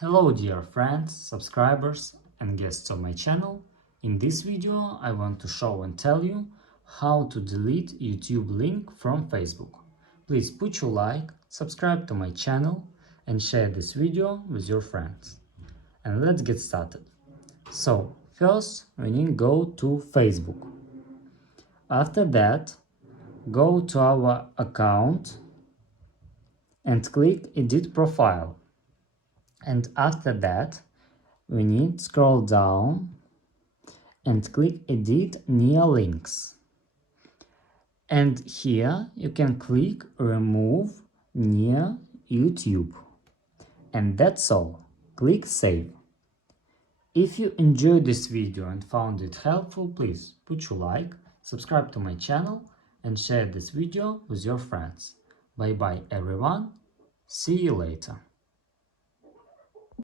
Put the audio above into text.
Hello dear friends, subscribers and guests of my channel. In this video I want to show and tell you how to delete YouTube link from Facebook. Please put your like, subscribe to my channel and share this video with your friends. And let's get started. So first we need to go to Facebook. After that go to our account and click edit profile. And after that we need to scroll down and click edit near links. And here you can click remove near YouTube. And that's all. Click save. If you enjoyed this video and found it helpful, please put your like, subscribe to my channel and share this video with your friends. Bye bye everyone. See you later.